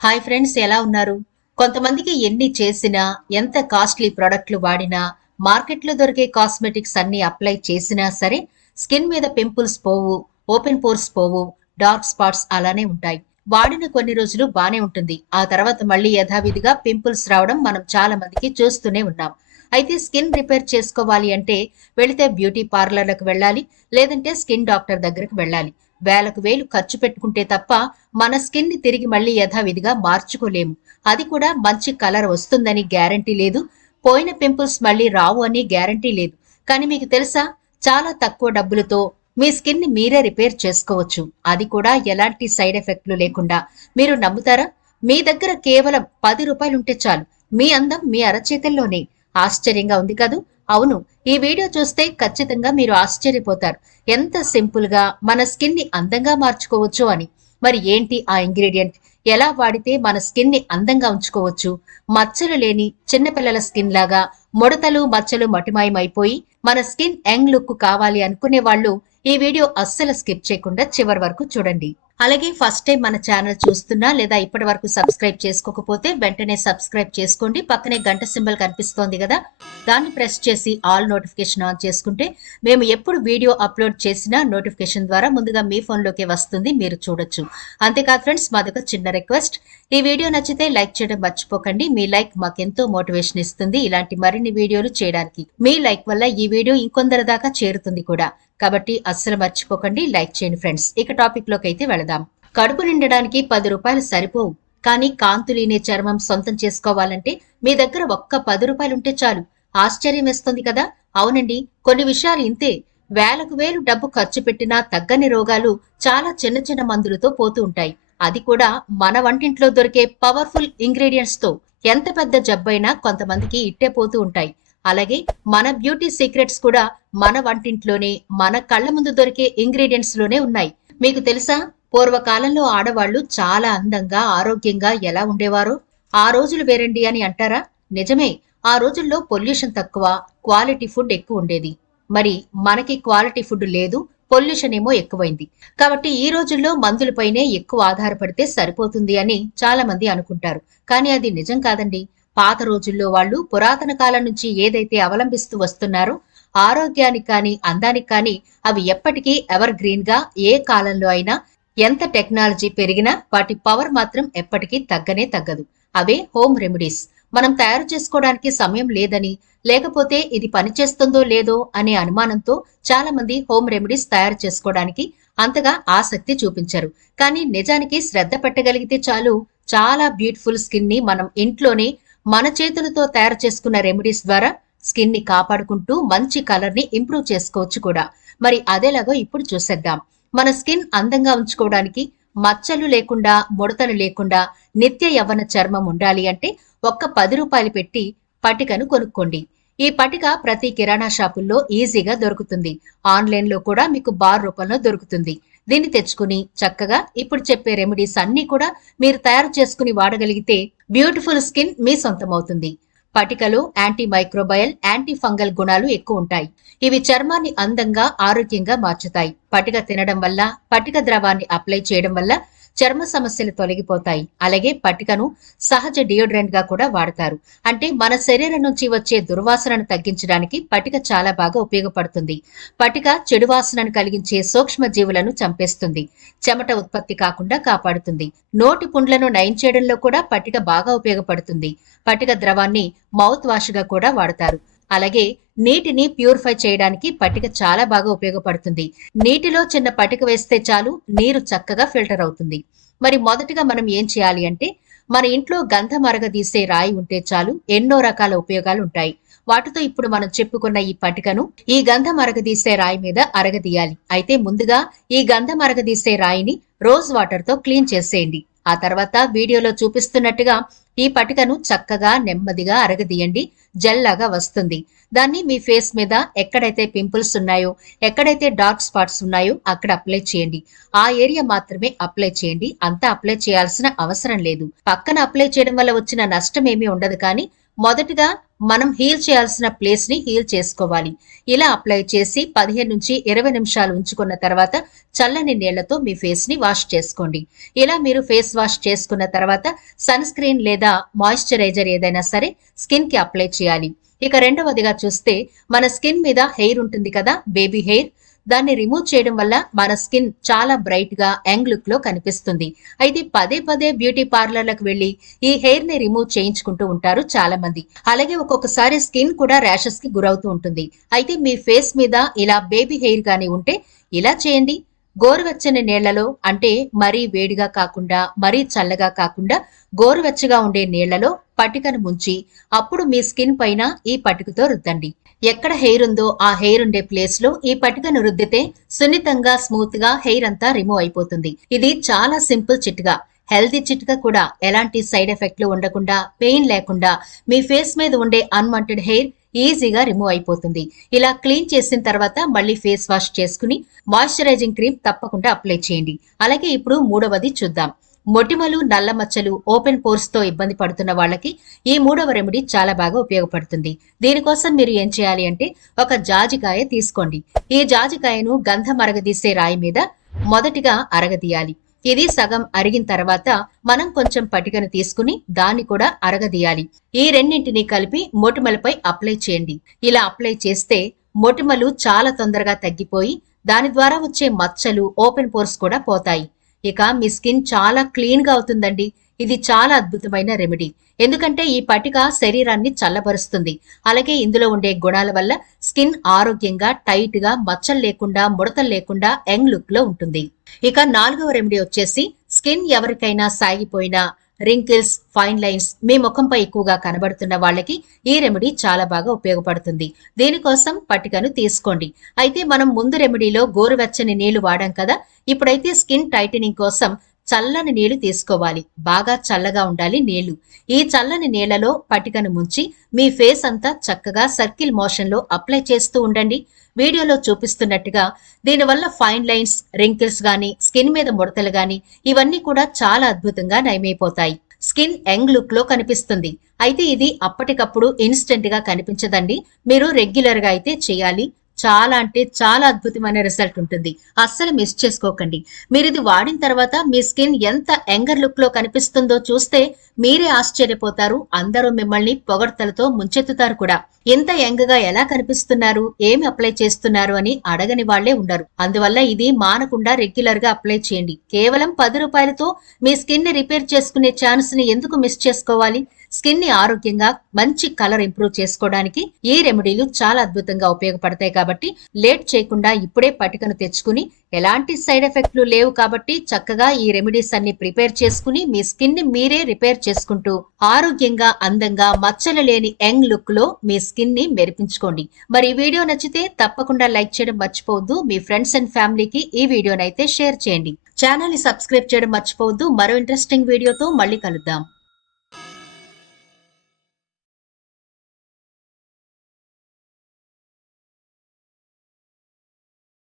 Hi friends ఎలా ఉన్నారు? కొంతమందికి ఎన్ని చేసినా ఎంత కాస్ట్లీ ప్రోడక్ట్లు వాడినా మార్కెట్లో దొరికే కాస్మెటిక్స్ అన్ని అప్లై చేసినా సరే స్కిన్ మీద పింపుల్స్ పోవు ఓపెన్ పోర్స్ పోవు డార్క్ స్పాట్స్ అలానే ఉంటాయి. వాడిన కొన్ని రోజులు బానే ఉంటుంది. ఆ తర్వాత మళ్ళీ యథావిధిగా పింపుల్స్ రావడం మనం చాలా మందికి చూస్తూనే ఉన్నాం. అయితే స్కిన్ రిపేర్ చేసుకోవాలి అంటే వెళితే బ్యూటీ పార్లర్లకు వెళ్ళాలి లేదంటే స్కిన్ డాక్టర్ దగ్గరకు వెళ్ళాలి. వేలకు వేలు ఖర్చు పెట్టుకుంటే తప్ప మన స్కిన్ని తిరిగి మళ్ళీ యథావిధిగా మార్చుకోలేము. అది కూడా మంచి కలర్ వస్తుందని గ్యారంటీ లేదు. పోయిన పింపుల్స్ మళ్ళీ రావు అని గ్యారంటీ లేదు. కానీ మీకు తెలుసా? చాలా తక్కువ డబ్బులతో మీ స్కిన్ని మీరే రిపేర్ చేసుకోవచ్చు. అది కూడా ఎలాంటి సైడ్ ఎఫెక్ట్లు లేకుండా. మీరు నమ్ముతారా? మీ దగ్గర కేవలం పది రూపాయలుంటే చాలు. మీ అందం మీ అరచేతుల్లోనే. ఆశ్చర్యంగా ఉంది కదూ? అవును ఈ వీడియో చూస్తే ఖచ్చితంగా మీరు ఆశ్చర్యపోతారు. ఎంత సింపుల్గా మన స్కిన్ని అందంగా మార్చుకోవచ్చు అని. మరి ఏంటి ఆ ఇంగ్రీడియంట్? ఎలా వాడితే మన స్కిన్ని అందంగా ఉంచుకోవచ్చు? మచ్చలు లేని చిన్నపిల్లల స్కిన్ లాగా ముడతలు మచ్చలు మటుమాయమైపోయి మన స్కిన్ యంగ్ లుక్ కావాలి అనుకునే వాళ్ళు ఈ వీడియో అస్సలు స్కిప్ చేయకుండా చివరి వరకు చూడండి. అలాగే ఫస్ట్ టైం మన ఛానల్ చూస్తున్నా లేదా ఇప్పటి వరకు సబ్స్క్రైబ్ చేసుకోకపోతే వెంటనే సబ్స్క్రైబ్ చేసుకోండి. పక్కనే గంట సింబల్ కనిపిస్తోంది కదా దాన్ని ప్రెస్ చేసి ఆల్ నోటిఫికేషన్ ఆన్ చేసుకుంటే మేము ఎప్పుడు వీడియో అప్లోడ్ చేసినా నోటిఫికేషన్ ద్వారా ముందుగా మీ ఫోన్లోకి వస్తుంది మీరు చూడొచ్చు. అంతేకాదు ఫ్రెండ్స్ మాదొక చిన్న రిక్వెస్ట్. ఈ వీడియో నచ్చితే లైక్ చేయడం మర్చిపోకండి. మీ లైక్ మాకెంతో మోటివేషన్ ఇస్తుంది. ఇలాంటి మరిన్ని వీడియోలు చేయడానికి మీ లైక్ వల్ల ఈ వీడియో ఇంకొందరి దాకా చేరుతుంది కూడా. కాబట్టి అస్సలు మర్చిపోకండి. లైక్ చేయండి ఫ్రెండ్స్. ఇక టాపిక్లోకి అయితే వెళదాం. కడుపు నిండడానికి పది రూపాయలు సరిపోవు. కానీ కాంతులీనే చర్మం సొంతం చేసుకోవాలంటే మీ దగ్గర ఒక్క పది రూపాయలు ఉంటే చాలు. ఆశ్చర్యం వేస్తుంది కదా. అవునండి. కొన్ని విషయాలు ఇంతే. వేలకు వేలు డబ్బు ఖర్చు పెట్టినా తగ్గని రోగాలు చాలా చిన్న చిన్న మందులతో పోతూ ఉంటాయి. అది కూడా మన వంటింట్లో దొరికే పవర్ఫుల్ ఇంగ్రీడియంట్స్తో. ఎంత పెద్ద జబ్బైనా కొంతమందికి ఇట్టే పోతూ ఉంటాయి. అలాగే మన బ్యూటీ సీక్రెట్స్ కూడా మన వంటింట్లోనే మన కళ్ళ ముందు దొరికే ఇంగ్రీడియంట్స్లోనే ఉన్నాయి. మీకు తెలుసా? పూర్వకాలంలో ఆడవాళ్ళు చాలా అందంగా ఆరోగ్యంగా ఎలా ఉండేవారో? ఆ రోజులు వేరండి అని అంటారా? నిజమే. ఆ రోజుల్లో పొల్యూషన్ తక్కువ క్వాలిటీ ఫుడ్ ఎక్కువ ఉండేది. మరి మనకి క్వాలిటీ ఫుడ్ లేదు పొల్యూషన్ ఏమో ఎక్కువైంది. కాబట్టి ఈ రోజుల్లో మందులపైనే ఎక్కువ ఆధారపడితే సరిపోతుంది అని చాలా మంది అనుకుంటారు. కానీ అది నిజం కాదండి. పాత రోజుల్లో వాళ్ళు పురాతన కాలం నుంచి ఏదైతే అవలంబిస్తూ వస్తున్నారో ఆరోగ్యానికి కానీ అందానికి కానీ అవి ఎప్పటికీ ఎవర్ గ్రీన్గా ఏ కాలంలో అయినా ఎంత టెక్నాలజీ పెరిగినా వాటి పవర్ మాత్రం ఎప్పటికీ తగ్గనే తగ్గదు. అవే హోమ్ రెమెడీస్ మనం తయారు చేసుకోవడానికి సమయం లేదని లేకపోతే ఇది పనిచేస్తుందో లేదో అనే అనుమానంతో చాలా మంది హోమ్ రెమెడీస్ తయారు చేసుకోవడానికి అంతగా ఆసక్తి చూపించరు. కానీ నిజానికి శ్రద్ధ పెట్టగలిగితే చాలు చాలా బ్యూటిఫుల్ స్కిన్ని మనం ఇంట్లోనే మన చేతులతో తయారు చేసుకున్న రెమెడీస్ ద్వారా స్కిన్ని కాపాడుకుంటూ మంచి కలర్ని ఇంప్రూవ్ చేసుకోవచ్చు కూడా. మరి అదేలాగో ఇప్పుడు చూసేద్దాం. మన స్కిన్ అందంగా ఉంచుకోవడానికి మచ్చలు లేకుండా ముడతలు లేకుండా నిత్య యవ్వన చర్మం ఉండాలి అంటే ఒక్క పది రూపాయలు పెట్టి పటికను కొనుక్కోండి. ఈ పటిక ప్రతి కిరాణా షాపుల్లో ఈజీగా దొరుకుతుంది. ఆన్లైన్లో కూడా మీకు బార్ రూపంలో దొరుకుతుంది. దీన్ని తెచ్చుకుని చక్కగా ఇప్పుడు చెప్పే రెమెడీస్ అన్ని కూడా మీరు తయారు చేసుకుని వాడగలిగితే బ్యూటిఫుల్ స్కిన్ మీ సొంతమవుతుంది. పటికలో యాంటీ మైక్రోబయల్ యాంటీ ఫంగల్ గుణాలు ఎక్కువ ఉంటాయి ఇవి చర్మాన్ని అందంగా ఆరోగ్యంగా మార్చుతాయి. పటిక తినడం వల్ల పటిక ద్రవాన్ని అప్లై చేయడం వల్ల చర్మ సమస్యలు తొలగిపోతాయి. అలాగే పట్టికను సహజ డియోడ్రెంట్గా కూడా వాడతారు. అంటే మన శరీరం నుంచి వచ్చే దుర్వాసనను తగ్గించడానికి పట్టిక చాలా బాగా ఉపయోగపడుతుంది. పట్టిక చెడు వాసనను కలిగించే సూక్ష్మ జీవులను చంపేస్తుంది. చెమట ఉత్పత్తి కాకుండా కాపాడుతుంది. నోటి పుండ్లను నయం చేయడంలో కూడా పట్టిక బాగా ఉపయోగపడుతుంది. పట్టిక ద్రవాన్ని మౌత్ వాష్గా కూడా వాడతారు. అలాగే నీటిని ప్యూరిఫై చేయడానికి పట్టిక చాలా బాగా ఉపయోగపడుతుంది. నీటిలో చిన్న పటిక వేస్తే చాలు నీరు చక్కగా ఫిల్టర్ అవుతుంది. మరి మొదటిగా మనం ఏం చేయాలి అంటే మన ఇంట్లో గంధం అరగదీసే రాయి ఉంటే చాలు ఎన్నో రకాల ఉపయోగాలు ఉంటాయి. వాటితో ఇప్పుడు మనం చెప్పుకున్న ఈ పటికను ఈ గంధం అరగదీసే రాయి మీద అరగదీయాలి. అయితే ముందుగా ఈ గంధం అరగదీసే రాయిని రోజ్ వాటర్తో క్లీన్ చేసేయండి. ఆ తర్వాత వీడియోలో చూపిస్తున్నట్టుగా ఈ పటికను చక్కగా నెమ్మదిగా అరగదీయండి. జల్లాగా వస్తుంది. దాన్ని మీ ఫేస్ మీద ఎక్కడైతే పింపుల్స్ ఉన్నాయో ఎక్కడైతే డార్క్ స్పాట్స్ ఉన్నాయో అక్కడ అప్లై చేయండి. ఆ ఏరియా మాత్రమే అప్లై చేయండి. అంతా అప్లై చేయాల్సిన అవసరం లేదు. పక్కన అప్లై చేయడం వల్ల వచ్చిన నష్టం ఏమీ ఉండదు కానీ మొదటగా మనం హీల్ చేయాల్సిన ప్లేస్ని హీల్ చేసుకోవాలి. ఇలా అప్లై చేసి పదిహేను నుంచి ఇరవై నిమిషాలు ఉంచుకున్న తర్వాత చల్లని నీళ్ళతో మీ ఫేస్ని వాష్ చేసుకోండి. ఇలా మీరు ఫేస్ వాష్ చేసుకున్న తర్వాత సన్ స్క్రీన్ లేదా మాయిశ్చరైజర్ ఏదైనా సరే స్కిన్కి అప్లై చేయాలి. ఇక రెండవదిగా చూస్తే మన స్కిన్ మీద హెయిర్ ఉంటుంది కదా బేబీ హెయిర్. దాన్ని రిమూవ్ చేయడం వల్ల మన స్కిన్ చాలా బ్రైట్గా యంగ్ లుక్లో కనిపిస్తుంది. అయితే పదే పదే బ్యూటీ పార్లర్లకు వెళ్ళి ఈ హెయిర్ని రిమూవ్ చేయించుకుంటూ ఉంటారు చాలా మంది. అలాగే ఒక్కొక్కసారి స్కిన్ కూడా ర్యాషెస్కి గురవుతూ ఉంటుంది. అయితే మీ ఫేస్ మీద ఇలా బేబీ హెయిర్ గాని ఉంటే ఇలా చేయండి. గోరువెచ్చని నీళ్ళలో అంటే మరీ వేడిగా కాకుండా మరీ చల్లగా కాకుండా గోరువెచ్చగా ఉండే నీళ్ళలో పటికను ముంచి అప్పుడు మీ స్కిన్ పైన ఈ పటికతో రుద్దండి. ఎక్కడ హెయిర్ ఉందో ఆ హెయిర్ ఉండే ప్లేస్లో ఈ పటికను రుద్దితే సున్నితంగా స్మూత్గా హెయిర్ అంతా రిమూవ్ అయిపోతుంది. ఇది చాలా సింపుల్ చిట్గా హెల్తీ చిట్కా కూడా ఎలాంటి సైడ్ ఎఫెక్ట్లు ఉండకుండా పెయిన్ లేకుండా మీ ఫేస్ మీద ఉండే అన్వాంటెడ్ హెయిర్ ఈజీగా రిమూవ్ అయిపోతుంది. ఇలా క్లీన్ చేసిన తర్వాత మళ్ళీ ఫేస్ వాష్ చేసుకుని మాయిశ్చరైజింగ్ క్రీమ్ తప్పకుండా అప్లై చేయండి. అలాగే ఇప్పుడు మూడవది చూద్దాం. మొటిమలు నల్ల మచ్చలు ఓపెన్ పోర్స్తో ఇబ్బంది పడుతున్న వాళ్ళకి ఈ మూడవ రెమెడీ చాలా బాగా ఉపయోగపడుతుంది. దీనికోసం మీరు ఏం చేయాలి అంటే ఒక జాజికాయ తీసుకోండి. ఈ జాజికాయను గంధం అరగదీసే రాయి మీద మొదటిగా అరగదీయాలి. ఇది సగం అరిగిన తర్వాత మనం కొంచెం పటికను తీసుకుని దాన్ని కూడా అరగదీయాలి. ఈ రెండింటిని కలిపి మొటిమలపై అప్లై చేయండి. ఇలా అప్లై చేస్తే మొటిమలు చాలా తొందరగా తగ్గిపోయి దాని ద్వారా వచ్చే మచ్చలు ఓపెన్ పోర్స్ కూడా పోతాయి. ఇక మీ స్కిన్ చాలా క్లీన్గా అవుతుందండి. ఇది చాలా అద్భుతమైన రెమెడీ. ఎందుకంటే ఈ పటిక శరీరాన్ని చల్లబరుస్తుంది. అలాగే ఇందులో ఉండే గుణాల వల్ల స్కిన్ ఆరోగ్యంగా టైట్గా మచ్చలు లేకుండా ముడతలు లేకుండా యంగ్ లుక్లో ఉంటుంది. ఇక నాలుగవ రెమెడీ వచ్చేసి స్కిన్ ఎవరికైనా సాగిపోయినా రింకిల్స్ ఫైన్ లైన్స్ మీ ముఖంపై ఎక్కువగా కనబడుతున్న వాళ్ళకి ఈ రెమెడీ చాలా బాగా ఉపయోగపడుతుంది. దీనికోసం? పట్టికను తీసుకోండి. అయితే మనం ముందు రెమెడీలో గోరువెచ్చని నీళ్ళు వాడాం కదా? ఇప్పుడైతే స్కిన్ టైటనింగ్ కోసం చల్లని నీళ్ళు తీసుకోవాలి. బాగా చల్లగా ఉండాలి నీళ్ళు. ఈ చల్లని నీళ్ళలో పటికను ముంచి మీ ఫేస్ అంతా చక్కగా సర్కిల్ మోషన్లో అప్లై చేస్తూ ఉండండి. వీడియోలో చూపిస్తున్నట్టుగా దీనివల్ల ఫైన్ లైన్స్ రింకిల్స్ గాని స్కిన్ మీద ముడతలు గాని ఇవన్నీ కూడా చాలా అద్భుతంగా నయమైపోతాయి. స్కిన్ యంగ్ లుక్లో కనిపిస్తుంది. అయితే ఇది అప్పటికప్పుడు ఇన్స్టెంట్గా కనిపించదండి. మీరు రెగ్యులర్గా అయితే చేయాలి. చాలా అంటే చాలా అద్భుతమైన రిజల్ట్ ఉంటుంది. అస్సలు మిస్ చేసుకోకండి. మీరు ఇది వాడిన తర్వాత మీ స్కిన్ ఎంత యంగర్ లుక్లో కనిపిస్తుందో చూస్తే మీరే ఆశ్చర్యపోతారు. అందరూ మిమ్మల్ని పొగడ్తలతో ముంచెత్తుతారు కూడా. ఇంత యంగ్గా ఎలా కనిపిస్తున్నారు? ఏమి అప్లై చేస్తున్నారు? అని అడగని వాళ్ళే ఉండరు. అందువల్ల ఇది మానకుండా రెగ్యులర్గా అప్లై చేయండి. కేవలం పది రూపాయలతో మీ స్కిన్ని రిపేర్ చేసుకునే ఛాన్స్ని ఎందుకు మిస్ చేసుకోవాలి? స్కిన్ని ఆరోగ్యంగా మంచి కలర్ ఇంప్రూవ్ చేసుకోవడానికి ఈ రెమెడీలు చాలా అద్భుతంగా ఉపయోగపడతాయి కాబట్టి లేట్ చేయకుండా ఇప్పుడే పటికను తెచ్చుకుని ఎలాంటి సైడ్ ఎఫెక్ట్లు లేవు కాబట్టి చక్కగా ఈ రెమెడీస్ అన్ని ప్రిపేర్ చేసుకుని మీ స్కిన్ని మీరే రిపేర్ చేసుకుంటూ ఆరోగ్యంగా అందంగా మచ్చలు లేని యంగ్ లుక్లో మీ స్కిన్ని మెరిపించుకోండి. మరి ఈ వీడియో నచ్చితే తప్పకుండా లైక్ చేయడం మర్చిపోవద్దు. మీ ఫ్రెండ్స్ అండ్ ఫ్యామిలీకి ఈ వీడియోనైతే షేర్ చేయండి. ఛానల్ని సబ్స్క్రైబ్ చేయడం మర్చిపోవద్దు. మరో ఇంట్రెస్టింగ్ వీడియోతో మళ్ళీ కలుద్దాం.